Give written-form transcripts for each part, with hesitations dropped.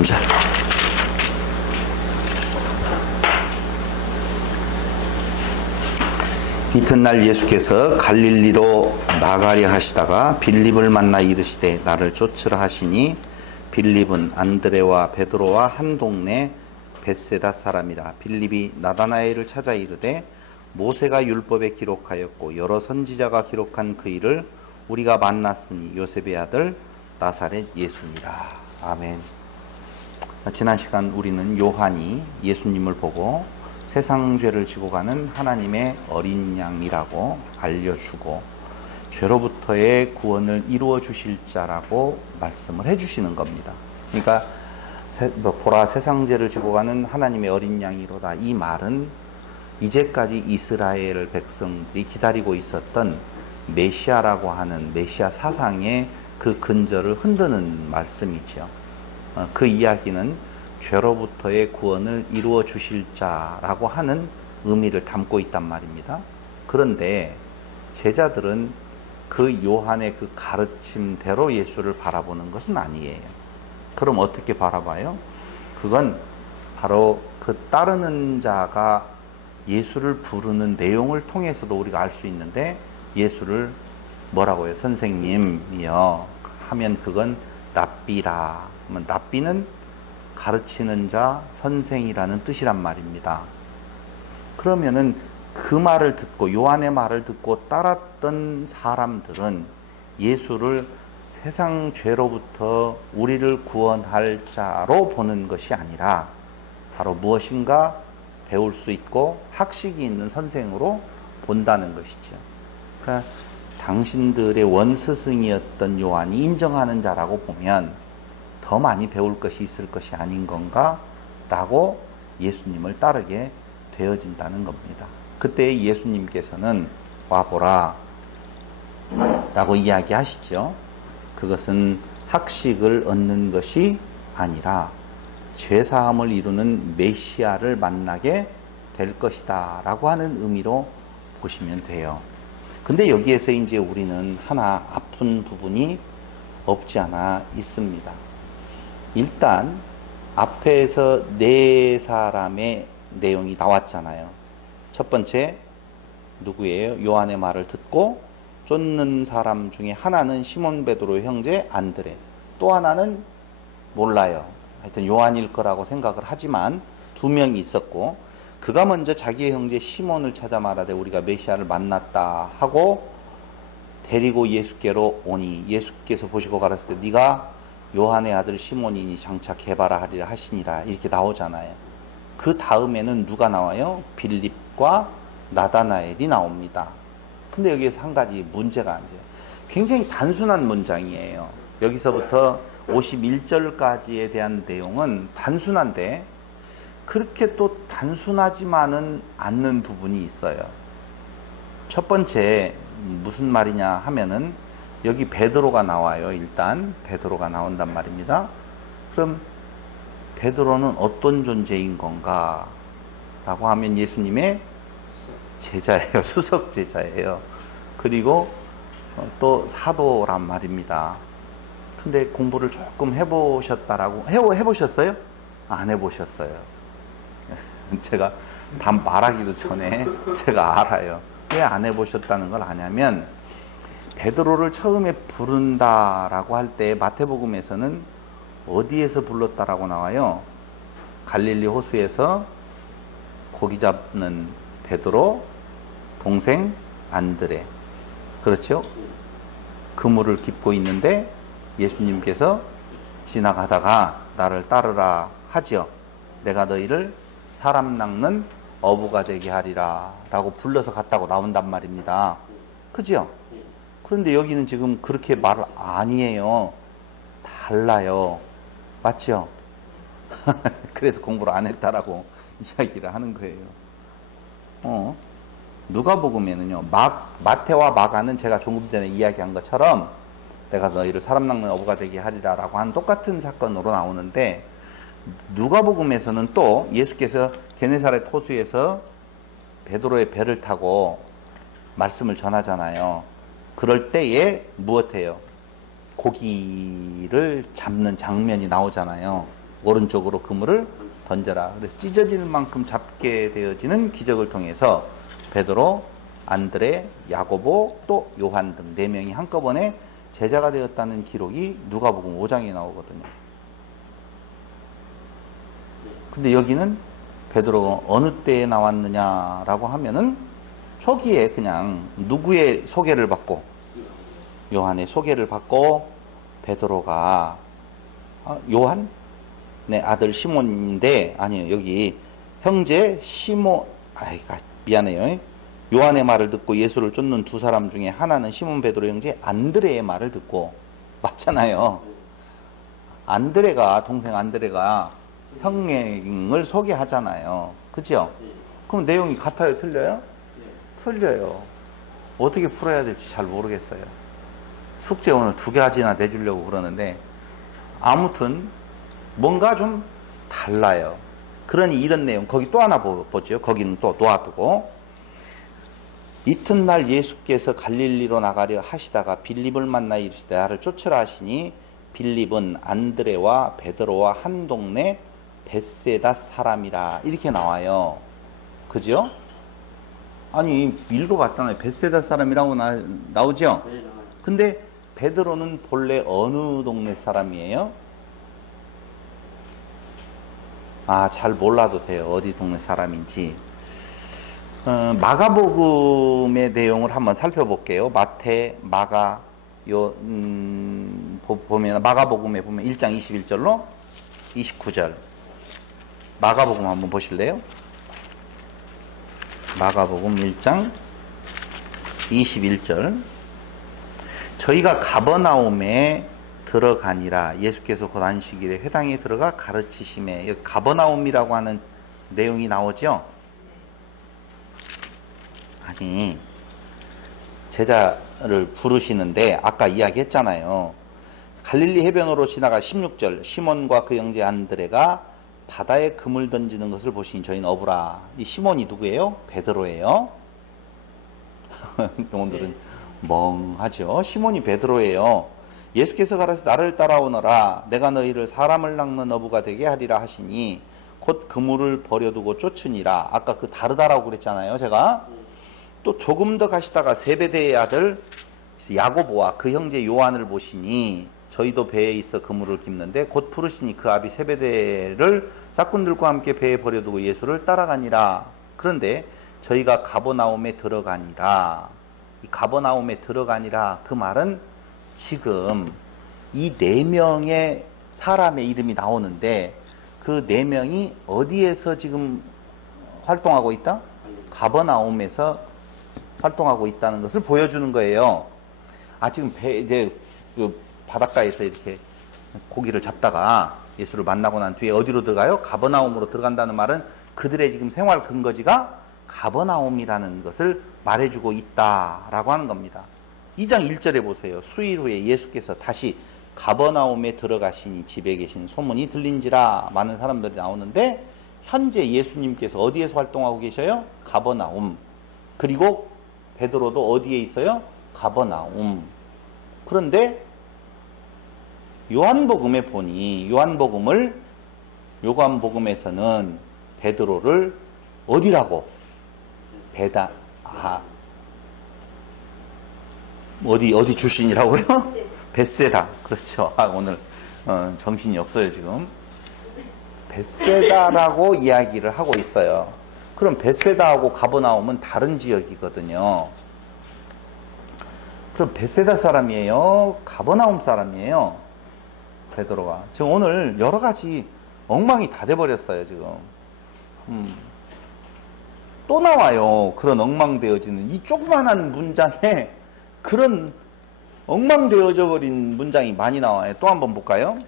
3절. 이튿날 예수께서 갈릴리로 나가려 하시다가 빌립을 만나 이르시되 나를 쫓으라 하시니 빌립은 안드레와 베드로와 한 동네 벳세다 사람이라. 빌립이 나다나엘을 찾아 이르되 모세가 율법에 기록하였고 여러 선지자가 기록한 그 일을 우리가 만났으니 요셉의 아들 나사렛 예수니라. 아멘. 지난 시간 우리는 요한이 예수님을 보고 세상 죄를 지고 가는 하나님의 어린 양이라고 알려주고 죄로부터의 구원을 이루어 주실 자라고 말씀을 해주시는 겁니다. 그러니까 보라 세상 죄를 지고 가는 하나님의 어린 양이로다. 이 말은 이제까지 이스라엘 백성들이 기다리고 있었던 메시아라고 하는 메시아 사상의 그 근저를 흔드는 말씀이죠. 그 이야기는 죄로부터의 구원을 이루어 주실 자라고 하는 의미를 담고 있단 말입니다. 그런데 제자들은 그 요한의 그 가르침대로 예수를 바라보는 것은 아니에요. 그럼 어떻게 바라봐요? 그건 바로 그 따르는 자가 예수를 부르는 내용을 통해서도 우리가 알 수 있는데, 예수를 뭐라고 해요? 선생님이요 하면 그건 랍비라. 랍비는 가르치는 자, 선생이라는 뜻이란 말입니다. 그러면은 그 말을 듣고 요한의 말을 듣고 따랐던 사람들은 예수를 세상 죄로부터 우리를 구원할 자로 보는 것이 아니라 바로 무엇인가 배울 수 있고 학식이 있는 선생으로 본다는 것이죠. 그러니까 당신들의 원스승이었던 요한이 인정하는 자라고 보면 더 많이 배울 것이 있을 것이 아닌 건가? 라고 예수님을 따르게 되어진다는 겁니다. 그때 예수님께서는 와보라 라고 이야기하시죠. 그것은 학식을 얻는 것이 아니라 죄사함을 이루는 메시아를 만나게 될 것이다 라고 하는 의미로 보시면 돼요. 근데 여기에서 이제 우리는 하나 아픈 부분이 없지 않아 있습니다. 일단 앞에서 네 사람의 내용이 나왔잖아요. 첫 번째 누구예요? 요한의 말을 듣고 쫓는 사람 중에 하나는 시몬 베드로의 형제 안드레, 또 하나는 몰라요. 하여튼 요한일 거라고 생각을 하지만 두 명이 있었고, 그가 먼저 자기의 형제 시몬을 찾아 말하되 우리가 메시아를 만났다 하고 데리고 예수께로 오니 예수께서 보시고 가라사대 네가 요한의 아들 시몬이니 장차 개바라 하리라 하시니라. 이렇게 나오잖아요. 그 다음에는 누가 나와요? 빌립과 나다나엘이 나옵니다. 근데 여기에서 한 가지 문제가 앉아요. 굉장히 단순한 문장이에요. 여기서부터 51절까지에 대한 내용은 단순한데 그렇게 또 단순하지만은 않는 부분이 있어요. 첫 번째 무슨 말이냐 하면은 여기 베드로가 나와요. 일단 베드로가 나온단 말입니다. 그럼 베드로는 어떤 존재인 건가 라고 하면 예수님의 제자예요. 수석 제자예요. 그리고 또 사도란 말입니다. 근데 공부를 조금 해보셨다라고 해보셨어요? 안 해보셨어요. 제가 다 말하기도 전에 제가 알아요. 왜 안 해보셨다는 걸 아냐면 베드로를 처음에 부른다라고 할 때 마태복음에서는 어디에서 불렀다라고 나와요? 갈릴리 호수에서 고기 잡는 베드로, 동생 안드레. 그렇죠? 그물을 깁고 있는데 예수님께서 지나가다가 나를 따르라 하지요. 내가 너희를 사람 낚는 어부가 되게 하리라 라고 불러서 갔다고 나온단 말입니다. 그죠? 그런데 여기는 지금 그렇게 말을 아니에요. 달라요. 맞죠? 그래서 공부를 안 했다라고 이야기를 하는 거예요. 누가복음에는요, 마태와 마가는 제가 조금 전에 이야기한 것처럼 내가 너희를 사람 낚는 어부가 되게 하리라 라고 하는 똑같은 사건으로 나오는데, 누가복음에서는 또 예수께서 게네사렛 호수에서 베드로의 배를 타고 말씀을 전하잖아요. 그럴 때에 무엇해요? 고기를 잡는 장면이 나오잖아요. 오른쪽으로 그물을 던져라. 그래서 찢어질 만큼 잡게 되어지는 기적을 통해서 베드로, 안드레, 야고보, 또 요한 등 4명이 한꺼번에 제자가 되었다는 기록이 누가복음 5장에 나오거든요. 근데 여기는 베드로가 어느 때에 나왔느냐라고 하면은 초기에 그냥 누구의 소개를 받고, 요한의 소개를 받고 베드로가 요한? 내 아들 시몬인데, 아니요, 여기 형제 시몬, 미안해요. 요한의 말을 듣고 예수를 쫓는 두 사람 중에 하나는 시몬 베드로 형제 안드레의 말을 듣고, 맞잖아요. 안드레가, 동생 안드레가 형을 소개하잖아요. 그죠? 그럼 내용이 같아요? 틀려요? 틀려요. 어떻게 풀어야 될지 잘 모르겠어요. 숙제 오늘 2가지나 내주려고 그러는데, 아무튼 뭔가 좀 달라요. 그러니 이런 내용, 거기 또 하나 보죠. 거기는 또 놓아두고, 이튿날 예수께서 갈릴리로 나가려 하시다가 빌립을 만나 이르시되 나를 쫓으라 하시니, 빌립은 안드레와 베드로와 한 동네 벳세다 사람이라, 이렇게 나와요. 그죠? 아니, 읽어봤잖아요. 벳세다 사람이라고 나오죠? 근데 베드로는 본래 어느 동네 사람이에요? 잘 몰라도 돼요. 어디 동네 사람인지. 마가복음의 내용을 한번 살펴볼게요. 마태, 마가, 보면, 마가복음에 보면 1장 21절로 29절. 마가복음 한번 보실래요? 마가복음 1장 21절. 저희가 가버나움에 들어가니라. 예수께서 곧 안식일에 회당에 들어가 가르치심에, 여기 가버나움이라고 하는 내용이 나오죠? 아니, 제자를 부르시는데 아까 이야기했잖아요. 갈릴리 해변으로 지나가 16절, 시몬과 그 형제 안드레가 바다에 금을 던지는 것을 보시니 저희는 어부라. 이 시몬이 누구예요? 베드로예요. 오늘은 멍하죠. 시몬이 베드로예요. 예수께서 가라사대 나를 따라오너라. 내가 너희를 사람을 낚는 어부가 되게 하리라 하시니 곧 그물을 버려두고 쫓으니라. 아까 그 다르다라고 그랬잖아요. 제가 또 조금 더 가시다가 세베대의 아들 야고보와 그 형제 요한을 보시니 저희도 배에 있어 그물을 깁는데 곧 부르시니 그 아비 세베대를 짝꾼들과 함께 배에 버려두고 예수를 따라가니라. 그런데 저희가 가버나움에 들어가니라. 이 가버나움에 들어가니라, 그 말은 지금 이 4명의 사람의 이름이 나오는데 그 4명이 어디에서 지금 활동하고 있다? 가버나움에서 활동하고 있다는 것을 보여주는 거예요. 지금 이제 그 바닷가에서 이렇게 고기를 잡다가 예수를 만나고 난 뒤에 어디로 들어가요? 가버나움으로 들어간다는 말은 그들의 지금 생활 근거지가 가버나움이라는 것을 말해주고 있다라고 하는 겁니다. 2장 1절에 보세요. 수일 후에 예수께서 다시 가버나움에 들어가시니 집에 계신 소문이 들린지라. 많은 사람들이 나오는데 현재 예수님께서 어디에서 활동하고 계셔요? 가버나움. 그리고 베드로도 어디에 있어요? 가버나움. 그런데 요한복음에 보니 요한복음에서는 베드로를 어디라고? 어디 출신이라고요? 벳세다. 그렇죠. 오늘 정신이 없어요 지금. 벳세다라고 이야기를 하고 있어요. 그럼 벳세다하고 가버나움은 다른 지역이거든요. 그럼 벳세다 사람이에요? 가버나움 사람이에요? 베드로가. 지금 오늘 여러 가지 엉망이 다 돼버렸어요 지금. 또 나와요. 그런 엉망되어지는 이 조그만한 문장에 그런 엉망되어져 버린 문장이 많이 나와요. 또 한번 볼까요?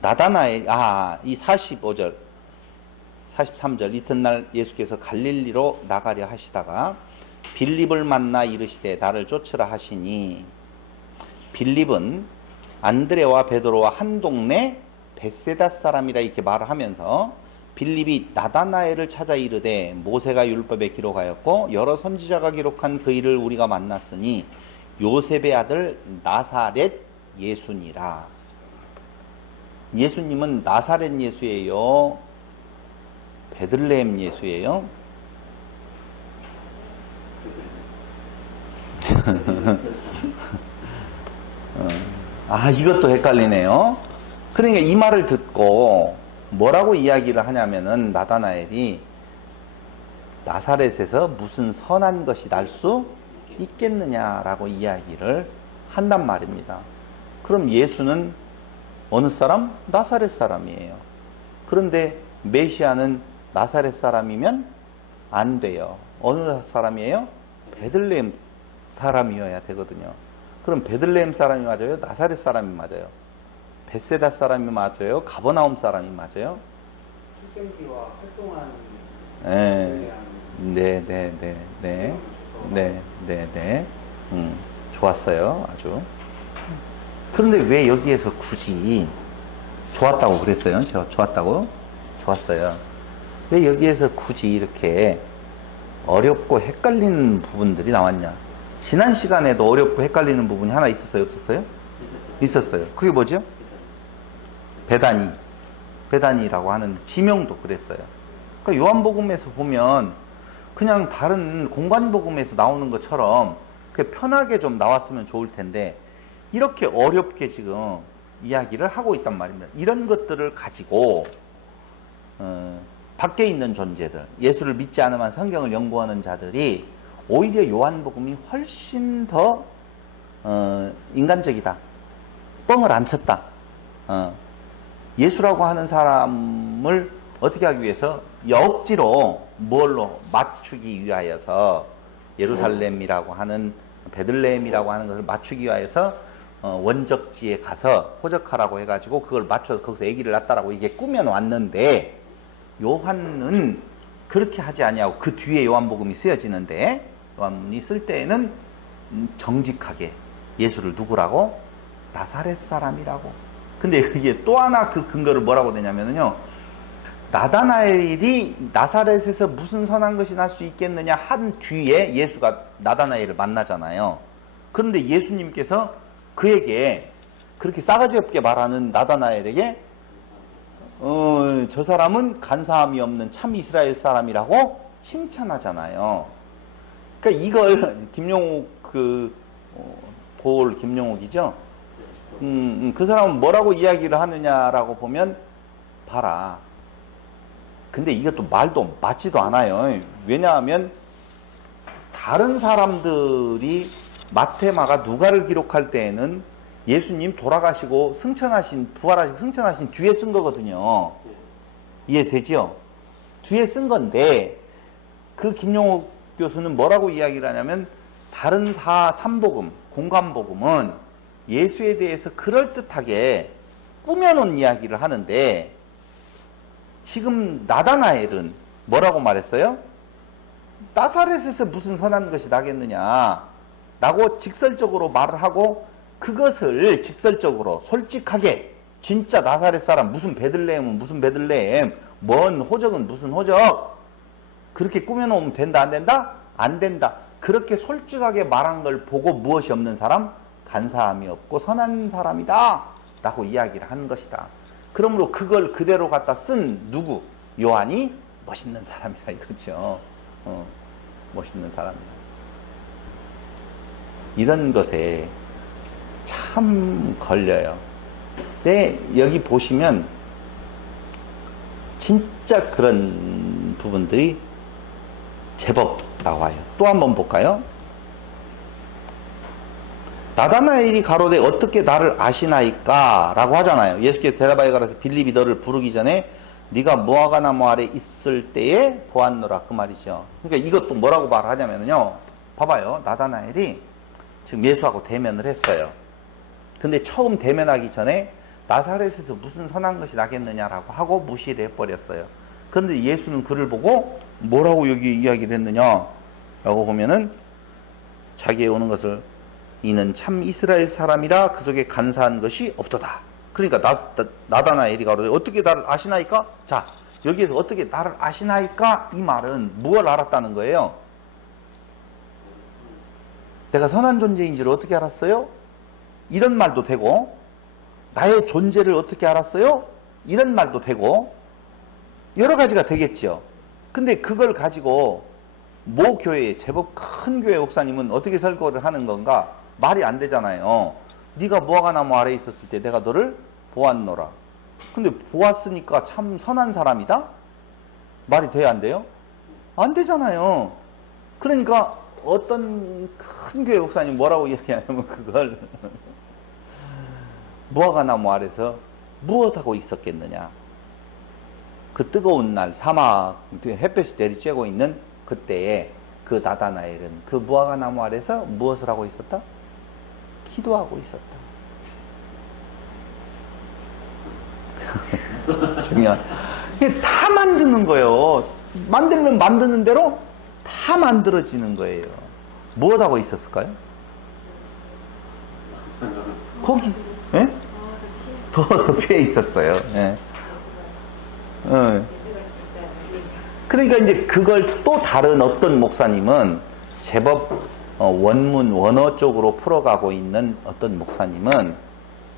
나다나엘, 이 45절, 43절. 이튿날 예수께서 갈릴리로 나가려 하시다가 빌립을 만나 이르시되 나를 쫓으라 하시니, 빌립은 안드레와 베드로와 한 동네 벳세다 사람이라 이렇게 말을 하면서 빌립이 나다나엘을 찾아 이르되 모세가 율법에 기록하였고 여러 선지자가 기록한 그 일을 우리가 만났으니 요셉의 아들 나사렛 예수니라. 예수님은 나사렛 예수예요? 베들레헴 예수예요? 이것도 헷갈리네요. 그러니까 이 말을 듣고 뭐라고 이야기를 하냐면은 나다나엘이 나사렛에서 무슨 선한 것이 날 수 있겠느냐라고 이야기를 한단 말입니다. 그럼 예수는 어느 사람? 나사렛 사람이에요. 그런데 메시아는 나사렛 사람이면 안 돼요. 어느 사람이에요? 베들레헴 사람이어야 되거든요. 그럼 베들레헴 사람이 맞아요? 나사렛 사람이 맞아요? 벳세다 사람이 맞아요? 가버나움 사람이 맞아요? 출생지와 활동한 네. 좋았어요. 아주. 그런데 왜 여기에서 굳이 좋았다고 그랬어요? 제가 좋았다고? 좋았어요. 왜 여기에서 굳이 이렇게 어렵고 헷갈리는 부분들이 나왔냐? 지난 시간에도 어렵고 헷갈리는 부분이 하나 있었어요? 없었어요? 있었어요. 그게 뭐죠? 베다니라고 하는 지명도 그랬어요. 그러니까 요한복음에서 보면 그냥 다른 공관복음에서 나오는 것처럼 편하게 좀 나왔으면 좋을 텐데 이렇게 어렵게 지금 이야기를 하고 있단 말입니다. 이런 것들을 가지고 밖에 있는 존재들, 예수를 믿지 않으면 성경을 연구하는 자들이 오히려 요한복음이 훨씬 더 인간적이다. 뻥을 안 쳤다. 예수라고 하는 사람을 어떻게 하기 위해서 억지로 뭘로 맞추기 위하여서 예루살렘이라고 하는 베들레헴이라고 하는 것을 맞추기 위하여서 원적지에 가서 호적하라고 해가지고 그걸 맞춰서 거기서 아기를 낳았다라고 이게 꾸며놨는데 요한은 그렇게 하지 아니하고 그 뒤에 요한복음이 쓰여지는데 요한이 쓸 때에는 정직하게 예수를 누구라고? 나사렛 사람이라고. 근데 이게 또 하나 그 근거를 뭐라고 되냐면요. 나다나엘이 나사렛에서 무슨 선한 것이 날 수 있겠느냐 한 뒤에 예수가 나다나엘을 만나잖아요. 그런데 예수님께서 그에게 그렇게 싸가지 없게 말하는 나다나엘에게 저 사람은 간사함이 없는 참 이스라엘 사람이라고 칭찬하잖아요. 그러니까 이걸 김용욱 고을 김용욱이죠. 그 사람은 뭐라고 이야기를 하느냐라고 보면 봐라. 근데 이것도 말도 맞지도 않아요. 왜냐하면 다른 사람들이 마테마가 누가를 기록할 때에는 예수님 돌아가시고 승천하신 부활하시고 승천하신 뒤에 쓴 거거든요. 이해되죠? 뒤에 쓴 건데 그 김용욱 교수는 뭐라고 이야기를 하냐면 다른 삼복음, 공관복음은 예수에 대해서 그럴듯하게 꾸며놓은 이야기를 하는데 지금 나다나엘은 뭐라고 말했어요? 나사렛에서 무슨 선한 것이 나겠느냐 라고 직설적으로 말을 하고 그것을 직설적으로 솔직하게 진짜 나사렛 사람 무슨 베들레헴은 무슨 베들레헴 먼 호적은 무슨 호적 그렇게 꾸며놓으면 된다 안 된다? 안 된다. 그렇게 솔직하게 말한 걸 보고 무엇이 없는 사람? 간사함이 없고 선한 사람이다 라고 이야기를 한 것이다. 그러므로 그걸 그대로 갖다 쓴 누구? 요한이 멋있는 사람이라 이거죠. 멋있는 사람이다. 이런 것에 참 걸려요. 근데 여기 보시면 진짜 그런 부분들이 제법 나와요. 또 한번 볼까요? 나다나엘이 가로되 어떻게 나를 아시나이까? 라고 하잖아요. 예수께서 대답하여 가라사대 빌립이 너를 부르기 전에 네가 무화과 나무 아래 있을 때에 보았노라. 그 말이죠. 그러니까 이것도 뭐라고 말하냐면요. 봐봐요. 나다나엘이 지금 예수하고 대면을 했어요. 근데 처음 대면하기 전에 나사렛에서 무슨 선한 것이 나겠느냐라고 하고 무시를 해버렸어요. 그런데 예수는 그를 보고 뭐라고 여기 이야기를 했느냐? 라고 보면은 자기에 오는 것을 이는 참 이스라엘 사람이라 그 속에 간사한 것이 없도다. 그러니까 나다나엘이 가로되 어떻게 나를 아시나이까? 자, 여기에서 어떻게 나를 아시나이까? 이 말은 무엇을 알았다는 거예요? 내가 선한 존재인지를 어떻게 알았어요? 이런 말도 되고 나의 존재를 어떻게 알았어요? 이런 말도 되고 여러 가지가 되겠죠. 근데 그걸 가지고 모 교회, 제법 큰 교회 목사님은 어떻게 설교를 하는 건가? 말이 안 되잖아요. 네가 무화과나무 아래에 있었을 때 내가 너를 보았노라. 근데 보았으니까 참 선한 사람이다? 말이 돼야 안 돼요? 안 되잖아요. 그러니까 어떤 큰 교회 목사님 뭐라고 이야기하냐면 그걸 무화과나무 아래서 무엇하고 있었겠느냐. 그 뜨거운 날 사막 햇볕이 내리쬐고 있는 그때에 그 나다나엘은 그 무화과나무 아래서 무엇을 하고 있었다? 기도하고 있었다. 중요한. 이게 다 만드는 거예요. 만들면 만드는 대로 다 만들어지는 거예요. 무엇하고 있었을까요? 거기, 예? 더워서 피해 있었어요. 예. 그러니까 이제 그걸 또 다른 어떤 목사님은 제법 원문, 원어 쪽으로 풀어가고 있는 어떤 목사님은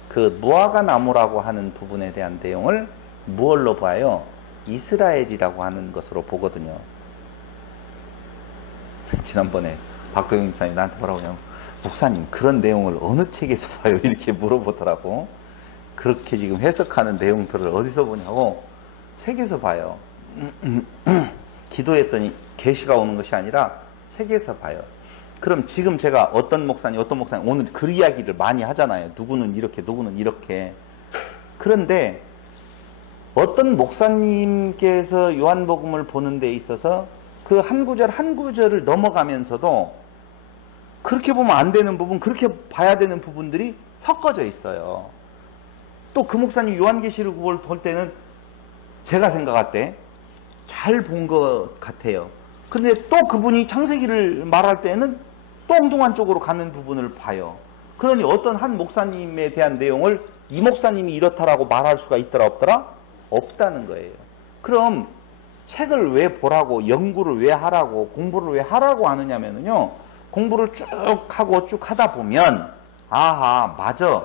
그 무화과 나무라고 하는 부분에 대한 내용을 무엇로 봐요? 이스라엘이라고 하는 것으로 보거든요. 지난번에 박도영 목사님 나한테 뭐라고 하냐면 목사님 그런 내용을 어느 책에서 봐요? 이렇게 물어보더라고. 그렇게 지금 해석하는 내용들을 어디서 보냐고 책에서 봐요. 기도했더니 계시가 오는 것이 아니라 책에서 봐요. 그럼 지금 제가 어떤 목사님 오늘 그 이야기를 많이 하잖아요. 누구는 이렇게 누구는 이렇게. 그런데 어떤 목사님께서 요한복음을 보는 데 있어서 그 한 구절 한 구절을 넘어가면서도 그렇게 보면 안 되는 부분, 그렇게 봐야 되는 부분들이 섞어져 있어요. 또 그 목사님 요한계시록을 볼 때는 제가 생각할 때 잘 본 것 같아요. 근데 또 그분이 창세기를 말할 때는 또 엉뚱한 쪽으로 가는 부분을 봐요. 그러니 어떤 한 목사님에 대한 내용을 이 목사님이 이렇다라고 말할 수가 있더라 없더라? 없다는 거예요. 그럼 책을 왜 보라고, 연구를 왜 하라고, 공부를 왜 하라고 하느냐면요, 공부를 쭉 하고 쭉 하다 보면 아하 맞아,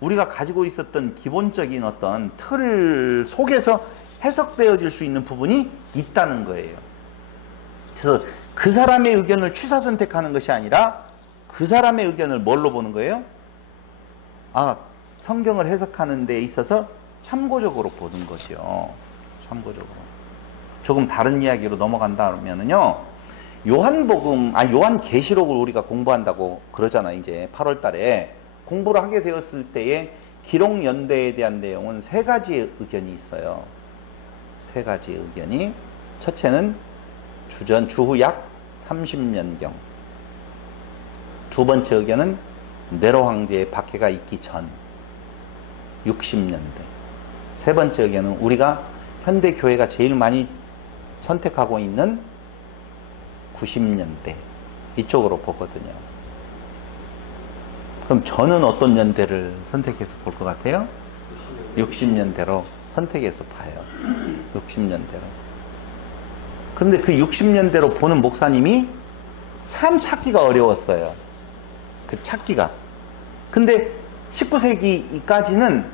우리가 가지고 있었던 기본적인 어떤 틀 속에서 해석되어질 수 있는 부분이 있다는 거예요. 그래서 그 사람의 의견을 취사 선택하는 것이 아니라 그 사람의 의견을 뭘로 보는 거예요? 아, 성경을 해석하는 데 있어서 참고적으로 보는 거죠. 참고적으로. 조금 다른 이야기로 넘어간다면요, 요한계시록을 우리가 공부한다고 그러잖아요. 이제 8월 달에 공부를 하게 되었을 때에 기록 연대에 대한 내용은 세 가지의 의견이 있어요. 세 가지 의견이. 첫째는 주후 약 30년경. 두 번째 의견은 네로 황제의 박해가 있기 전 60년대. 세 번째 의견은 우리가 현대 교회가 제일 많이 선택하고 있는 90년대. 이쪽으로 보거든요. 그럼 저는 어떤 연대를 선택해서 볼 것 같아요? 60년대로 선택해서 봐요. 60년대로. 그런데 그 60년대로 보는 목사님이 참 찾기가 어려웠어요. 그 찾기가. 근데 19세기까지는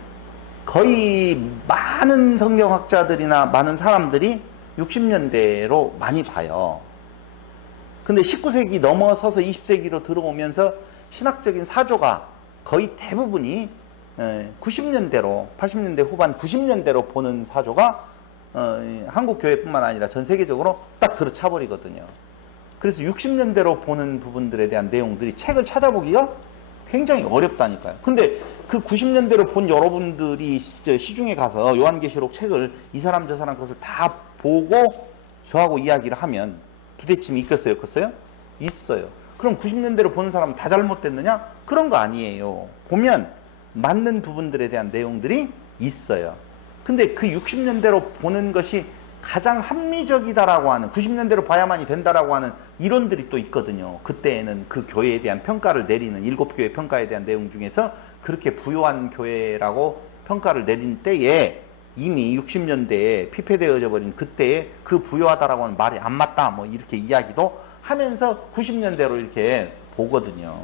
거의 많은 성경학자들이나 많은 사람들이 60년대로 많이 봐요. 근데 19세기 넘어서서 20세기로 들어오면서 신학적인 사조가 거의 대부분이 90년대로, 80년대 후반 90년대로 보는 사조가 한국 교회뿐만 아니라 전 세계적으로 딱 들어차버리거든요. 그래서 60년대로 보는 부분들에 대한 내용들이 책을 찾아보기가 굉장히 어렵다니까요. 근데 그 90년대로 본 여러분들이 시중에 가서 요한계시록 책을 이 사람 저 사람 것을 다 보고 저하고 이야기를 하면 부대침이 있겠어요? 없겠어요? 있어요. 그럼 90년대로 보는 사람은 다 잘못됐느냐? 그런 거 아니에요. 보면 맞는 부분들에 대한 내용들이 있어요. 근데 그 60년대로 보는 것이 가장 합리적이다라고 하는, 90년대로 봐야만이 된다라고 하는 이론들이 또 있거든요. 그때에는 그 교회에 대한 평가를 내리는 7교회 평가에 대한 내용 중에서 그렇게 부요한 교회라고 평가를 내린 때에 이미 60년대에 피폐되어져 버린 그때에 그 부요하다라고 하는 말이 안 맞다, 뭐 이렇게 이야기도 하면서 90년대로 이렇게 보거든요.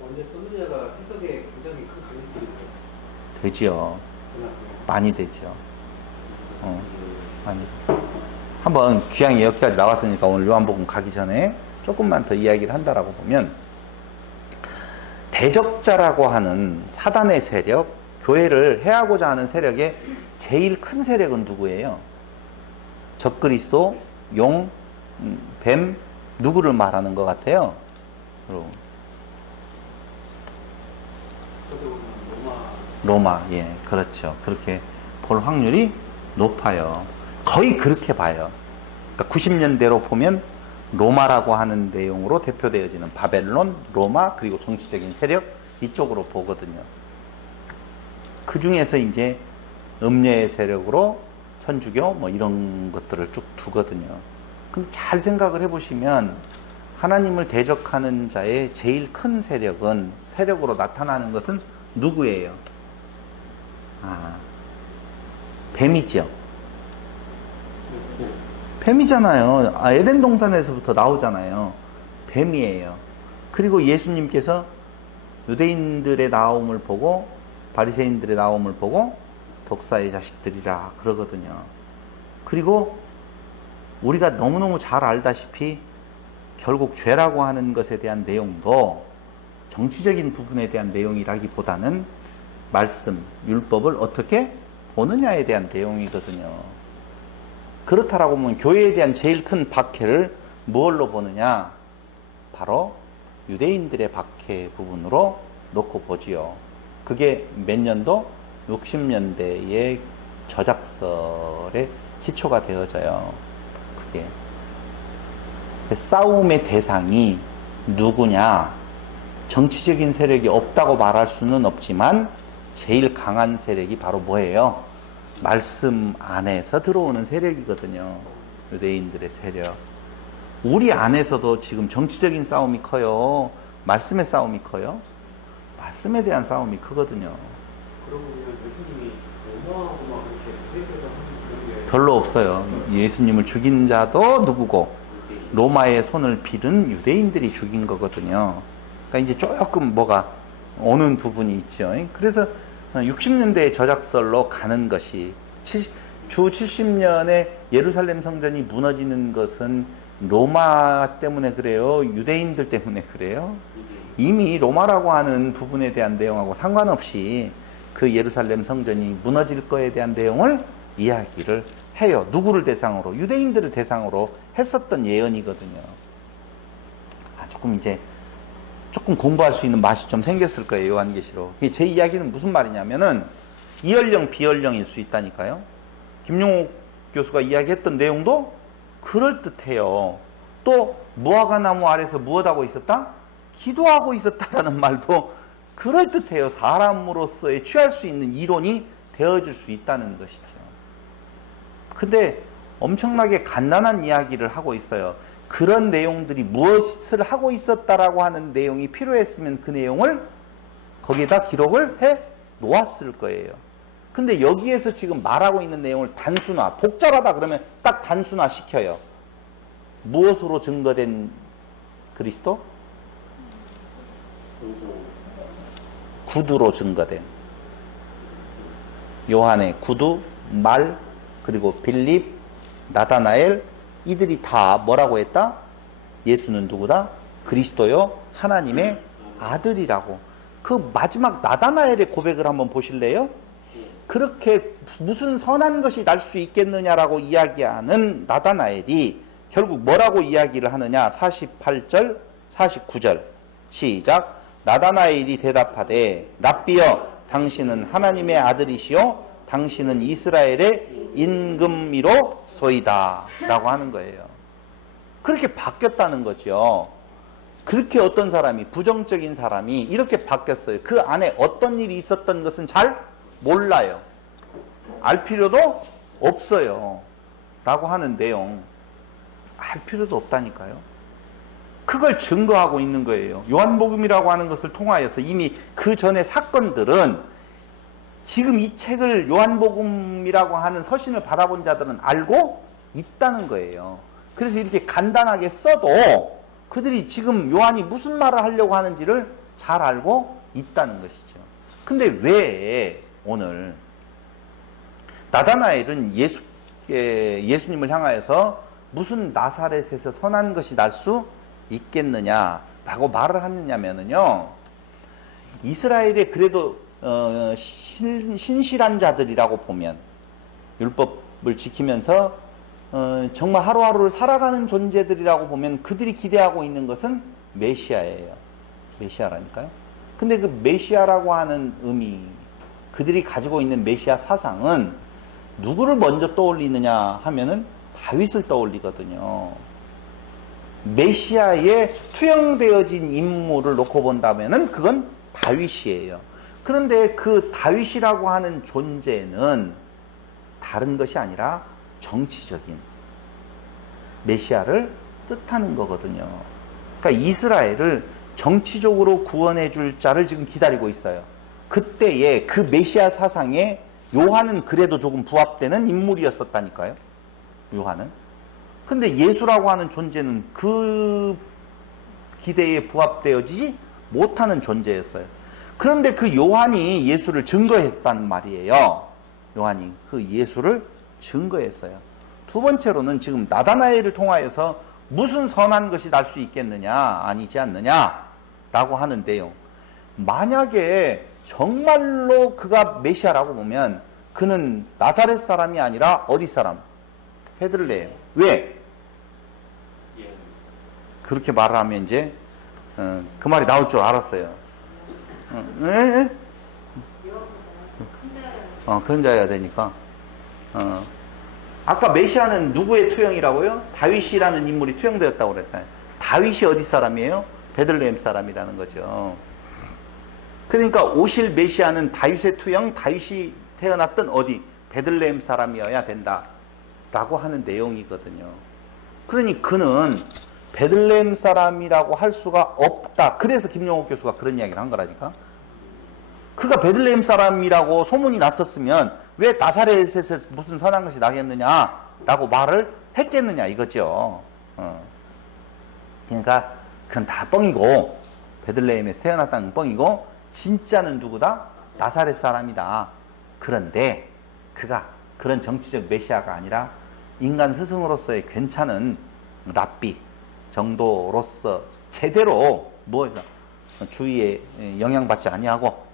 원래 소유자가 해석에 굉장히 큰 갈림길이 되지요. 많이 되죠. 많이. 한번 귀향이 여기까지 나왔으니까 오늘 요한복음 가기 전에 조금만 더 이야기를 한다라고 보면, 대적자라고 하는 사단의 세력, 교회를 해하고자 하는 세력의 제일 큰 세력은 누구예요? 적그리스도, 용, 뱀, 누구를 말하는 것 같아요? 로마, 예, 그렇죠. 그렇게 볼 확률이 높아요. 거의 그렇게 봐요. 그러니까 90년대로 보면 로마라고 하는 내용으로 대표되어지는 바벨론, 로마, 그리고 정치적인 세력, 이쪽으로 보거든요. 그 중에서 이제 음녀의 세력으로 천주교 뭐 이런 것들을 쭉 두거든요. 근데 잘 생각을 해보시면 하나님을 대적하는 자의 제일 큰 세력은, 세력으로 나타나는 것은 누구예요? 뱀이죠. 뱀이잖아요. 에덴 동산에서부터 나오잖아요. 뱀이에요. 그리고 예수님께서 유대인들의 나옴을 보고, 바리새인들의 나옴을 보고 독사의 자식들이라 그러거든요. 그리고 우리가 너무너무 잘 알다시피 결국 죄라고 하는 것에 대한 내용도 정치적인 부분에 대한 내용이라기보다는 말씀, 율법을 어떻게 보느냐에 대한 내용이거든요. 그렇다라고 보면 교회에 대한 제일 큰 박해를 무엇로 보느냐? 바로 유대인들의 박해 부분으로 놓고 보지요. 그게 몇 년도? 60년대의 저작설의 기초가 되어져요. 그게 싸움의 대상이 누구냐? 정치적인 세력이 없다고 말할 수는 없지만 제일 강한 세력이 바로 뭐예요? 말씀 안에서 들어오는 세력이거든요. 유대인들의 세력. 우리 안에서도 지금 정치적인 싸움이 커요? 말씀의 싸움이 커요? 말씀에 대한 싸움이 크거든요. 그러고 보면 예수님이 로마하고 막 이렇게 대적해서 하는 그런 게 별로 없어요. 예수님을 죽인 자도 누구고, 로마의 손을 빌은 유대인들이 죽인 거거든요. 그러니까 이제 조금 뭐가 오는 부분이 있죠. 그래서 60년대의 저작설로 가는 것이, 주 70년에 예루살렘 성전이 무너지는 것은 로마 때문에 그래요? 유대인들 때문에 그래요? 이미 로마라고 하는 부분에 대한 내용하고 상관없이 그 예루살렘 성전이 무너질 거에 대한 내용을 이야기를 해요. 누구를 대상으로? 유대인들을 대상으로 했었던 예언이거든요. 조금 공부할 수 있는 맛이 좀 생겼을 거예요. 요한계시록. 제 이야기는 무슨 말이냐면은 이연령 비연령일 수 있다니까요. 김용옥 교수가 이야기했던 내용도 그럴듯해요. 또 무화과나무 아래서 무엇하고 있었다? 기도하고 있었다라는 말도 그럴듯해요. 사람으로서의 취할 수 있는 이론이 되어질 수 있다는 것이죠. 근데 엄청나게 간단한 이야기를 하고 있어요. 그런 내용들이 무엇을 하고 있었다라고 하는 내용이 필요했으면 그 내용을 거기에다 기록을 해 놓았을 거예요. 근데 여기에서 지금 말하고 있는 내용을 단순화, 복잡하다 그러면 딱 단순화 시켜요. 무엇으로 증거된 그리스도? 구두로 증거된. 요한의 구두, 말, 그리고 빌립, 나다나엘, 이들이 다 뭐라고 했다? 예수는 누구다? 그리스도요, 하나님의 아들이라고. 그 마지막 나다나엘의 고백을 한번 보실래요? 그렇게 무슨 선한 것이 날 수 있겠느냐라고 이야기하는 나다나엘이 결국 뭐라고 이야기를 하느냐? 48절, 49절 시작. 나다나엘이 대답하되 랍비여 당신은 하나님의 아들이시요 당신은 이스라엘의 임금이로 소이다 라고 하는 거예요. 그렇게 바뀌었다는 거죠. 그렇게 어떤 사람이, 부정적인 사람이 이렇게 바뀌었어요. 그 안에 어떤 일이 있었던 것은 잘 몰라요. 알 필요도 없어요 라고 하는 내용, 알 필요도 없다니까요. 그걸 증거하고 있는 거예요. 요한복음이라고 하는 것을 통하여서 이미 그 전의 사건들은 지금 이 책을 요한복음이라고 하는 서신을 받아본 자들은 알고 있다는 거예요. 그래서 이렇게 간단하게 써도 그들이 지금 요한이 무슨 말을 하려고 하는지를 잘 알고 있다는 것이죠. 근데 왜 오늘 나다나엘은 예수님을 향하여서 무슨 나사렛에서 선한 것이 날 수 있겠느냐라고 말을 하느냐면요, 이스라엘의 그래도 신실한 자들이라고 보면, 율법을 지키면서 정말 하루하루를 살아가는 존재들이라고 보면 그들이 기대하고 있는 것은 메시아예요. 메시아라니까요. 근데 그 메시아라고 하는 의미, 그들이 가지고 있는 메시아 사상은 누구를 먼저 떠올리느냐 하면은 다윗을 떠올리거든요. 메시아에 투영되어진 인물을 놓고 본다면은 그건 다윗이에요. 그런데 그 다윗이라고 하는 존재는 다른 것이 아니라 정치적인 메시아를 뜻하는 거거든요. 그러니까 이스라엘을 정치적으로 구원해 줄 자를 지금 기다리고 있어요. 그때의 그 메시아 사상에 요한은 그래도 조금 부합되는 인물이었었다니까요. 요한은. 근데 예수라고 하는 존재는 그 기대에 부합되어지지 못하는 존재였어요. 그런데 그 요한이 예수를 증거했다는 말이에요. 요한이 그 예수를 증거했어요. 두 번째로는 지금 나다나엘을 통하여서 무슨 선한 것이 날 수 있겠느냐, 아니지 않느냐 라고 하는데요, 만약에 정말로 그가 메시아라고 보면 그는 나사렛 사람이 아니라 어디 사람? 베들레헴. 왜? 그렇게 말을 하면 이제 그 말이 나올 줄 알았어요. 큰 자여야 되니까. 아까 메시아는 누구의 투영이라고요? 다윗이라는 인물이 투영되었다고 그랬잖아요. 다윗이 어디 사람이에요? 베들레헴 사람이라는 거죠. 그러니까 오실 메시아는 다윗의 투영, 다윗이 태어났던 어디? 베들레헴 사람이어야 된다라고 하는 내용이거든요. 그러니 그는 베들레헴 사람이라고 할 수가 없다. 그래서 김용옥 교수가 그런 이야기를 한 거라니까. 그가 베들레헴 사람이라고 소문이 났었으면 왜 나사렛에서 무슨 선한 것이 나겠느냐라고 말을 했겠느냐 이거죠. 그러니까 그건 다 뻥이고, 베들레헴에서 태어났다는 뻥이고, 진짜는 누구다? 나사렛 사람이다. 그런데 그가 그런 정치적 메시아가 아니라 인간 스승으로서의 괜찮은 랍비 정도로서 제대로 뭐 주위에 영향받지 아니하고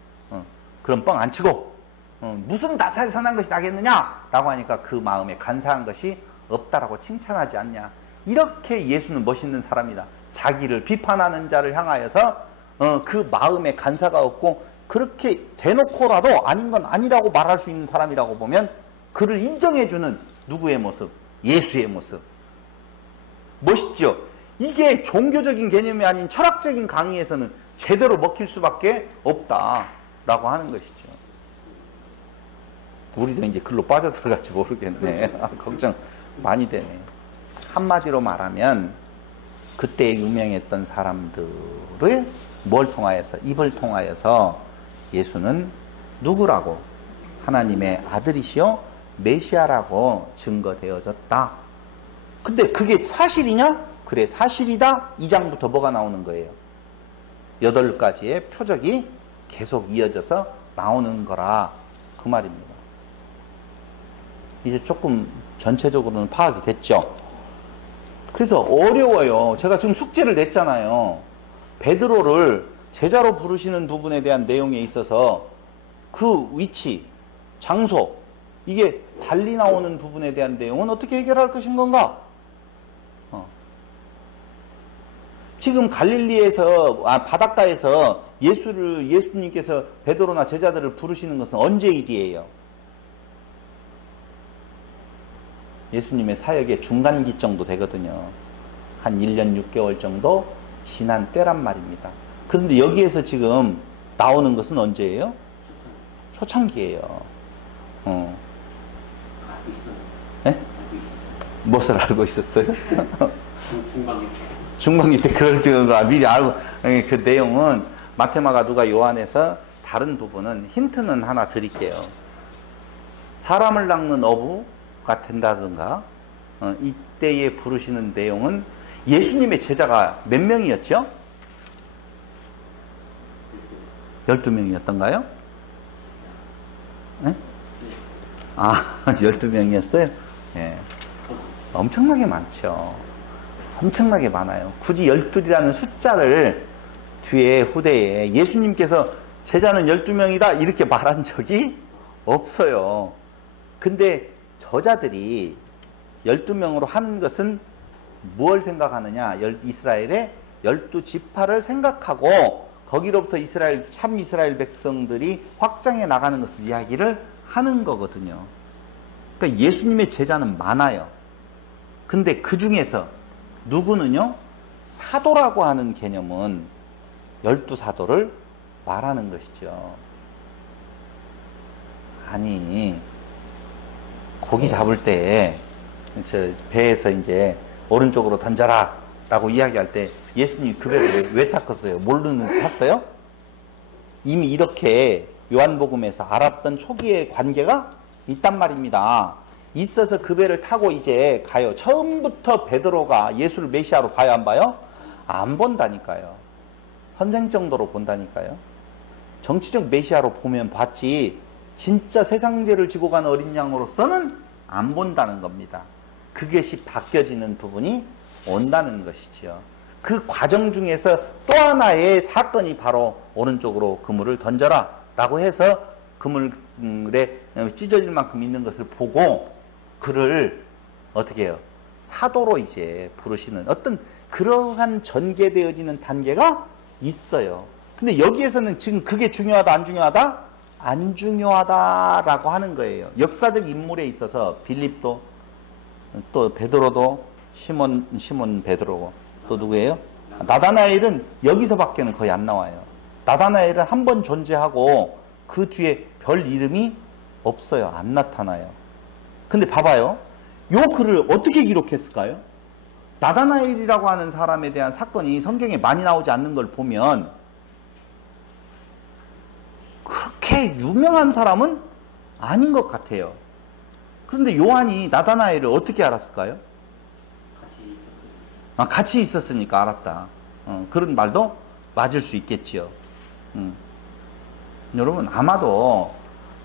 그런 뻥 안 치고 무슨 나사렛 선한 것이 나겠느냐라고 하니까 그 마음에 간사한 것이 없다라고 칭찬하지 않냐. 이렇게 예수는 멋있는 사람이다. 자기를 비판하는 자를 향하여서 그 마음에 간사가 없고 그렇게 대놓고라도 아닌 건 아니라고 말할 수 있는 사람이라고 보면 그를 인정해주는 누구의 모습? 예수의 모습. 멋있죠? 이게 종교적인 개념이 아닌 철학적인 강의에서는 제대로 먹힐 수밖에 없다라고 하는 것이죠. 우리도 이제 글로 빠져들어갈지 모르겠네. 걱정 많이 되네. 한마디로 말하면 그때 유명했던 사람들을 뭘 통하여서, 입을 통하여서 예수는 누구라고? 하나님의 아들이시요 메시아라고 증거되어졌다. 근데 그게 사실이냐? 그래, 사실이다. 2장부터 뭐가 나오는 거예요? 8가지의 표적이 계속 이어져서 나오는 거라, 그 말입니다. 이제 조금 전체적으로는 파악이 됐죠? 그래서 어려워요. 제가 지금 숙제를 냈잖아요. 베드로를 제자로 부르시는 부분에 대한 내용에 있어서 그 위치, 장소, 이게 달리 나오는 부분에 대한 내용은 어떻게 해결할 것인 건가? 지금 갈릴리에서, 바닷가에서 예수님께서 베드로나 제자들을 부르시는 것은 언제 일이에요? 예수님의 사역의 중간기 정도 되거든요. 한 1년 6개월 정도 지난 때란 말입니다. 그런데 여기에서 지금 나오는 것은 언제예요? 초창기예요. 알고 있어요. 네? 알고 있어요. 무엇을 알고 있었어요? 중반기 때. 중반기 때 그럴 줄은 미리 알고. 그 내용은 마테마가 누가 요한에서 다른 부분은 힌트는 하나 드릴게요. 사람을 낚는 어부가 된다든가, 이때에 부르시는 내용은 예수님의 제자가 몇 명이었죠? 12명이었던가요? 아, 12명이었어요? 예. 엄청나게 많죠. 엄청나게 많아요. 굳이 12이라는 숫자를 뒤에 후대에 예수님께서 제자는 12명이다 이렇게 말한 적이 없어요. 근데 저자들이 12명으로 하는 것은 무엇을 생각하느냐? 이스라엘의 12지파를 생각하고 거기로부터 참 이스라엘 백성들이 확장해 나가는 것을 이야기를 하는 거거든요. 그러니까 예수님의 제자는 많아요. 근데 그 중에서 누구는요? 사도라고 하는 개념은 12사도를 말하는 것이죠. 아니, 고기 잡을 때, 배에서 이제 오른쪽으로 던져라 라고 이야기할 때 예수님이 그 배를 왜 탔겠어요? 모르는 탔어요? 이미 이렇게 요한복음에서 알았던 초기의 관계가 있단 말입니다. 있어서 그 배를 타고 이제 가요. 처음부터 베드로가 예수를 메시아로 봐요, 안 봐요? 안 본다니까요. 선생 정도로 본다니까요. 정치적 메시아로 보면 봤지 진짜 세상 죄를 지고 간 어린 양으로서는 안 본다는 겁니다. 그것이 바뀌어지는 부분이 온다는 것이지요. 그 과정 중에서 또 하나의 사건이 바로 오른쪽으로 그물을 던져라 라고 해서 그물에 찢어질 만큼 있는 것을 보고 그를 어떻게 해요? 사도로 이제 부르시는 어떤 그러한 전개되어지는 단계가 있어요. 근데 여기에서는 지금 그게 중요하다 안 중요하다? 안 중요하다라고 하는 거예요. 역사적 인물에 있어서 빌립도 또 베드로도 시몬 베드로고 또 누구예요? 나다나엘은 여기서밖에는 거의 안 나와요. 나다나엘은 한 번 존재하고 그 뒤에 별 이름이 없어요. 안 나타나요. 근데 봐봐요. 요 글을 어떻게 기록했을까요? 나다나엘이라고 하는 사람에 대한 사건이 성경에 많이 나오지 않는 걸 보면 그렇게 유명한 사람은 아닌 것 같아요. 그런데 요한이 나다나엘을 어떻게 알았을까요? 같이 있었으니까 알았다. 그런 말도 맞을 수 있겠지요. 여러분 아마도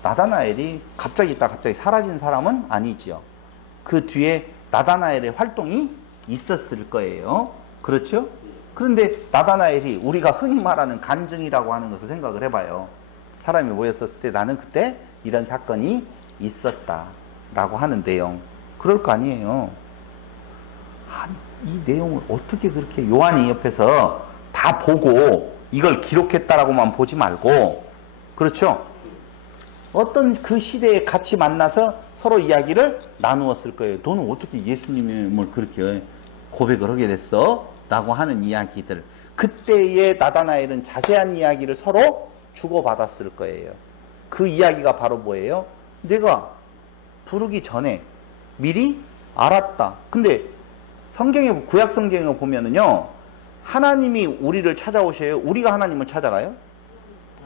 나다나엘이 갑자기 있다 갑자기 사라진 사람은 아니지요. 그 뒤에 나다나엘의 활동이 있었을 거예요. 그렇죠? 그런데 나다나엘이 우리가 흔히 말하는 간증이라고 하는 것을 생각을 해봐요. 사람이 모였었을 때 나는 그때 이런 사건이 있었다라고 하는 내용. 그럴 거 아니에요. 아니, 이 내용을 어떻게 그렇게 요한이 옆에서 다 보고 이걸 기록했다라고만 보지 말고, 그렇죠? 어떤 그 시대에 같이 만나서 서로 이야기를 나누었을 거예요. 너는 어떻게 예수님을 그렇게 고백을 하게 됐어? 라고 하는 이야기들. 그때의 나다나엘은 자세한 이야기를 서로 주고받았을 거예요. 그 이야기가 바로 뭐예요? 내가 부르기 전에 미리 알았다. 근데 성경에, 구약 성경에 보면은요, 하나님이 우리를 찾아오셔요? 우리가 하나님을 찾아가요?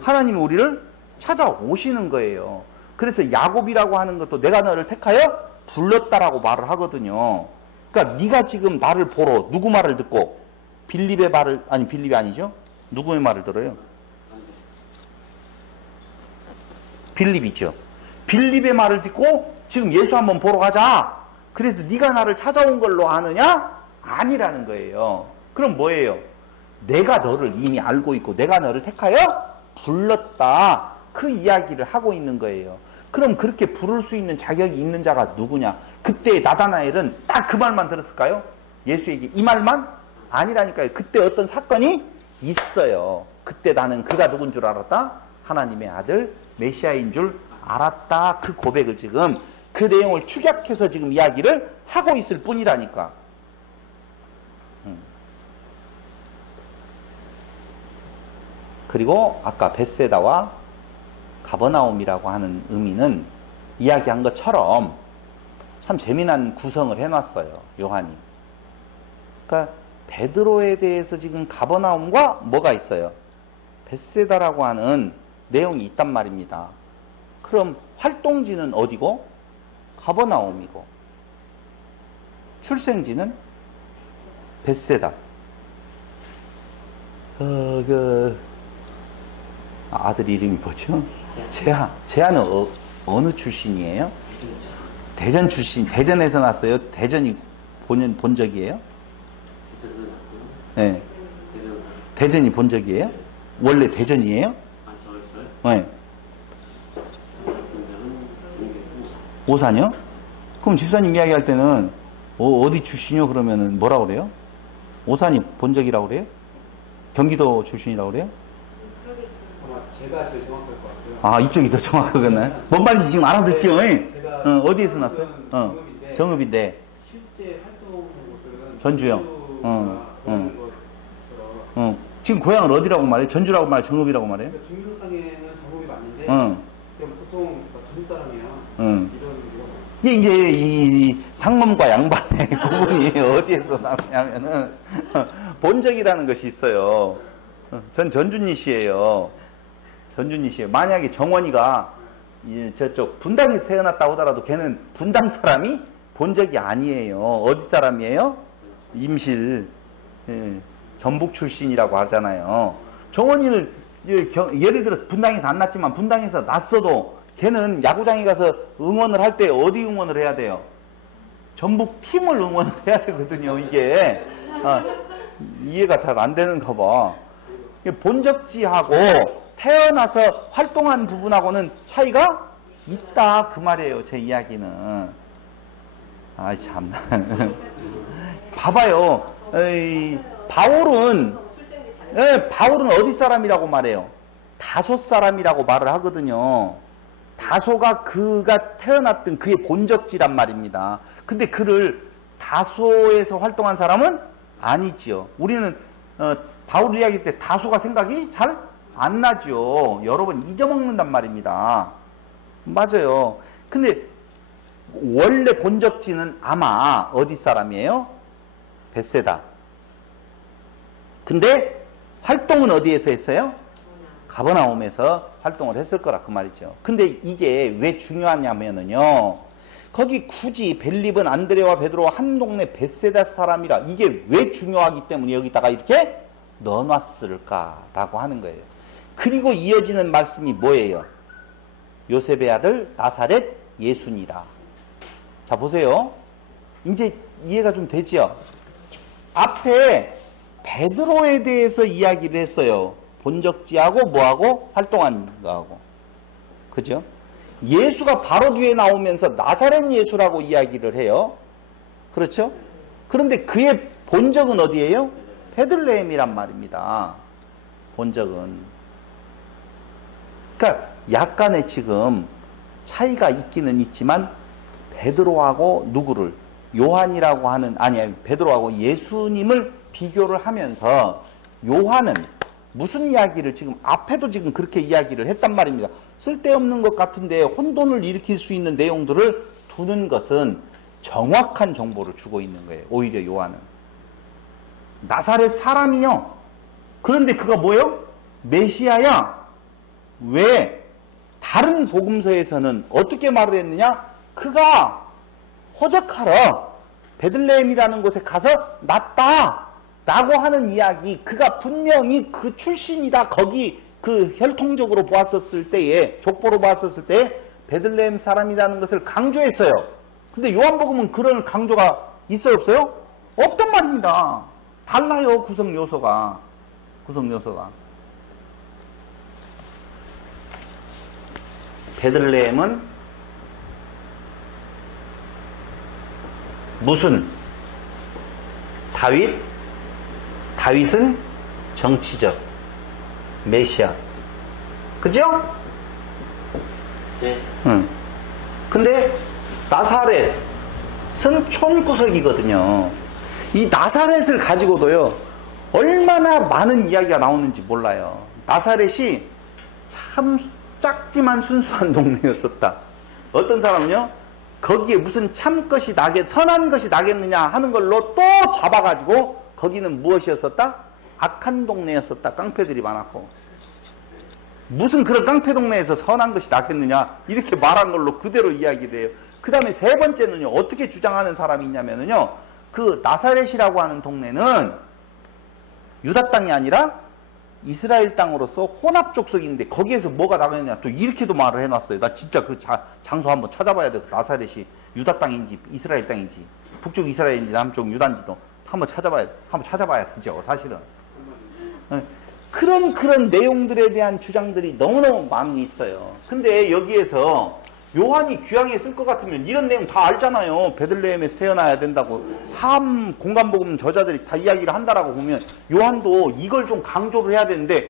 하나님이 우리를 찾아오시는 거예요. 그래서 야곱이라고 하는 것도 내가 너를 택하여 불렀다라고 말을 하거든요. 그러니까 네가 지금 나를 보러 누구 말을 듣고 빌립의 말을, 아니 빌립이 아니죠? 누구의 말을 들어요? 빌립이죠. 빌립의 말을 듣고 지금 예수 한번 보러 가자. 그래서 네가 나를 찾아온 걸로 아느냐? 아니라는 거예요. 그럼 뭐예요? 내가 너를 이미 알고 있고 내가 너를 택하여 불렀다. 그 이야기를 하고 있는 거예요. 그럼 그렇게 부를 수 있는 자격이 있는 자가 누구냐? 그때 나다나엘은 딱 그 말만 들었을까요? 예수에게 이 말만? 아니라니까요. 그때 어떤 사건이 있어요. 그때 나는 그가 누군 줄 알았다? 하나님의 아들 메시아인 줄 알았다. 그 고백을 지금 그 내용을 축약해서 지금 이야기를 하고 있을 뿐이라니까. 그리고 아까 벳세다와 가버나움이라고 하는 의미는 이야기한 것처럼 참 재미난 구성을 해놨어요. 요한이. 그러니까 베드로에 대해서 지금 가버나움과 뭐가 있어요? 벳세다라고 하는 내용이 있단 말입니다. 그럼 활동지는 어디고? 가버나움이고 출생지는 벳세다. 아들 이름이 뭐죠? 제아. 제아는 어느 출신이에요? 대전 출신, 대전에서 났어요? 대전이 본적이에요? 있어서 났고요. 네. 그래서 대전이 본적이에요? 원래 대전이에요? 네. 본장은 경기 우산. 오산이요? 그럼 집사님 이야기할 때는 어디 출신이요? 그러면은 뭐라고 그래요? 오산이 본적이라고 그래요? 경기도 출신이라고 그래요? 아마 제가 제일 정확할 것 같고요. 아, 이쪽이 더 정확하겠나요? 뭔 말인지 지금 알아듣죠? 제가 어디에서 났어요? 정읍인데 정읍인데. 실제 활동한 곳은 전주요? 그런 것처럼 지금 고향은 어디라고 말해요? 전주라고 말해요? 정읍이라고 말해요? 그러니까 중도상에는 정읍이 맞는데 응. 그냥 보통 전주 사람이야. 응. 이런 경우가 많죠. 이게 이제 이 상범과 양반의 구분이 어디에서 나오냐면은 본적이라는 것이 있어요. 전 전준이시예요. 전준이시예요. 만약에 정원이가 저쪽 분당에서 태어났다고 하더라도 걔는 분당 사람이 본적이 아니에요. 어디 사람이에요? 임실. 예, 전북 출신이라고 하잖아요. 정원이는 예를 들어서 분당에서 안 났지만 분당에서 났어도 걔는 야구장에 가서 응원을 할 때 어디 응원을 해야 돼요? 전북 팀을 응원을 해야 되거든요. 이게 이해가 잘 안 되는가 봐. 본적지하고 태어나서 활동한 부분하고는 차이가 있다 그 말이에요. 제 이야기는. 아 참나. 봐봐요. 바울은 어디 사람이라고 말해요? 다소 사람이라고 말을 하거든요. 다소가 그가 태어났던 그의 본적지란 말입니다. 근데 그를 다소에서 활동한 사람은 아니지요. 우리는 바울 이야기 때 다소가 생각이 잘 안 나죠. 여러 번 잊어먹는단 말입니다. 맞아요. 근데 원래 본적지는 아마 어디 사람이에요? 벳세다. 근데 활동은 어디에서 했어요? 가버나움에서 활동을 했을 거라 그 말이죠. 근데 이게 왜 중요하냐면은요. 거기 굳이 벨립은 안드레와 베드로와 한 동네 벳세다 사람이라 이게 왜 중요하기 때문에 여기다가 이렇게 넣어놨을까라고 하는 거예요. 그리고 이어지는 말씀이 뭐예요? 요셉의 아들 나사렛 예수니라. 자 보세요. 이제 이해가 좀 되죠? 앞에 베드로에 대해서 이야기를 했어요. 본적지하고 뭐하고 활동한 거하고. 그죠? 예수가 바로 뒤에 나오면서 나사렛 예수라고 이야기를 해요. 그렇죠? 그런데 그의 본적은 어디예요? 베들레헴이란 말입니다. 본적은. 그러니까 약간의 지금 차이가 있기는 있지만 베드로하고 누구를 요한이라고 하는 베드로하고 예수님을 비교를 하면서 요한은 무슨 이야기를 지금 앞에도 지금 그렇게 이야기를 했단 말입니다. 쓸데없는 것 같은데 혼돈을 일으킬 수 있는 내용들을 두는 것은 정확한 정보를 주고 있는 거예요. 오히려 요한은 나사렛 사람이요. 그런데 그가 뭐예요? 메시아야. 왜? 다른 복음서에서는 어떻게 말을 했느냐? 그가 호적하러 베들레헴이라는 곳에 가서 났다 라고 하는 이야기, 그가 분명히 그 출신이다. 거기 그 혈통적으로 보았었을 때에, 족보로 보았었을 때에 베들레헴 사람이라는 것을 강조했어요. 근데 요한복음은 그런 강조가 있어요, 없어요? 없단 말입니다. 달라요, 구성 요소가. 베들레헴은 무슨? 다윗은 정치적 메시아. 그죠? 네. 응. 근데 나사렛은 촌구석이거든요. 이 나사렛을 가지고도요, 얼마나 많은 이야기가 나오는지 몰라요. 나사렛이 참 작지만 순수한 동네였었다. 어떤 사람은요, 거기에 무슨 참것이 선한 것이 나겠느냐 하는 걸로 또 잡아가지고 거기는 무엇이었었다? 악한 동네였었다. 깡패들이 많았고. 무슨 그런 깡패 동네에서 선한 것이 나겠느냐 이렇게 말한 걸로 그대로 이야기를 해요. 그 다음에 세 번째는요, 어떻게 주장하는 사람이 있냐면요, 그 나사렛이라고 하는 동네는 유다 땅이 아니라 이스라엘 땅으로서 혼합 족속인데 거기에서 뭐가 나가느냐 또 이렇게도 말을 해놨어요. 나 진짜 그 장소 한번 찾아봐야 돼. 나사렛이 유다 땅인지 이스라엘 땅인지 북쪽 이스라엘인지 남쪽 유다인지도 한번 찾아봐야 되죠. 사실은. 그런 내용들에 대한 주장들이 너무너무 많이 있어요. 근데 여기에서 요한이 귀향에 쓸 것 같으면 이런 내용 다 알잖아요. 베들레헴에서 태어나야 된다고 공간복음 저자들이 다 이야기를 한다라고 보면 요한도 이걸 좀 강조를 해야 되는데